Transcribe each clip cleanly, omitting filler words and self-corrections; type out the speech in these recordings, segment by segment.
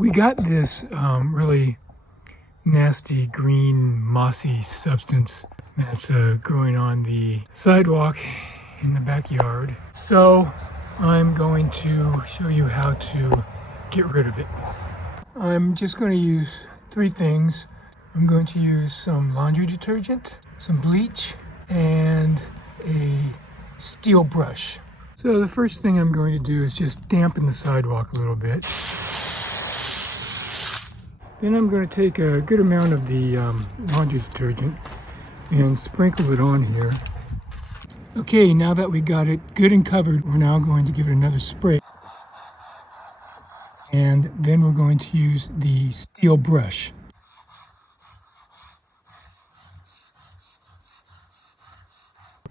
We got this really nasty green mossy substance that's growing on the sidewalk in the backyard. So I'm going to show you how to get rid of it. I'm just going to use 3 things. I'm going to use some laundry detergent, some bleach, and a steel brush. So the first thing I'm going to do is just dampen the sidewalk a little bit. Then I'm going to take a good amount of the laundry detergent and sprinkle it on here. Okay, now that we got it good and covered, we're now going to give it another spray. And then we're going to use the steel brush.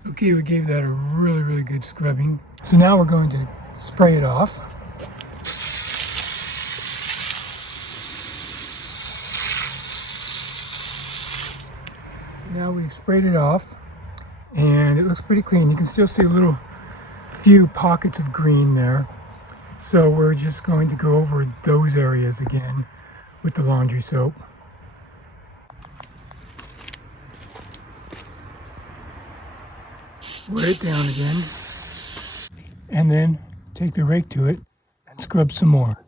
Okay, we gave that a really good scrubbing. So now we're going to spray it off. Now we've sprayed it off and it looks pretty clean. You can still see a few pockets of green there. So we're just going to go over those areas again with the laundry soap. Spray it down again. And then take the rake to it and scrub some more.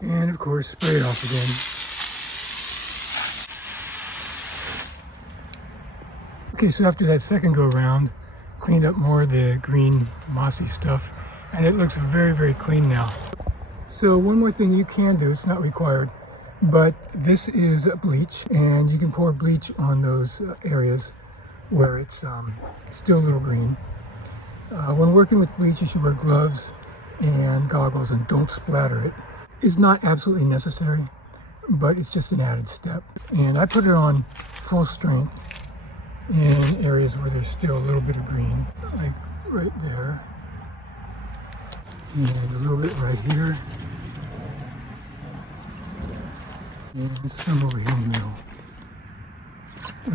And of course, spray it off again. Okay, so after that second go round, cleaned up more of the green mossy stuff, and it looks very clean now. So one more thing you can do, it's not required, but this is bleach, and you can pour bleach on those areas where it's still a little green. When working with bleach, you should wear gloves and goggles and don't splatter it. It's not absolutely necessary, but it's just an added step. And I put it on full strength in areas where there's still a little bit of green, like right there, and a little bit right here, and some over here in the middle.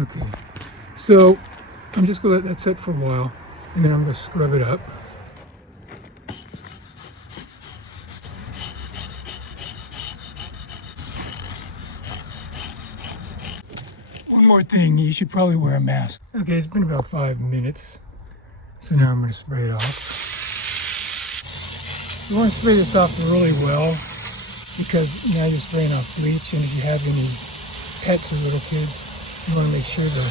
Okay, so I'm just going to let that set for a while, and then I'm going to scrub it up. One more thing, you should probably wear a mask. Okay, it's been about 5 minutes, so now I'm going to spray it off. You want to spray this off really well, because now you're spraying off bleach, and if you have any pets or little kids, you want to make sure the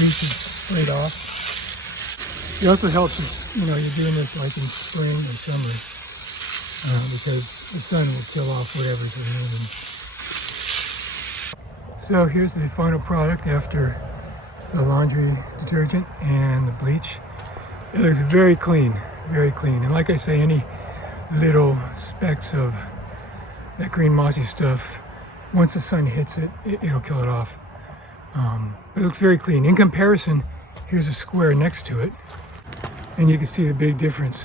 bleach is sprayed off. It also helps if you're doing this like in spring or summer, because the sun will kill off whatever's remaining. So here's the final product after the laundry detergent and the bleach. It looks very clean, and like I say, any little specks of that green mossy stuff, once the sun hits it, it'll kill it off. It looks very clean. In comparison, here's a square next to it, and you can see the big difference.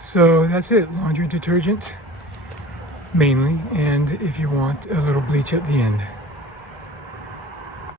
So that's it, laundry detergent mainly, and if you want, a little bleach at the end.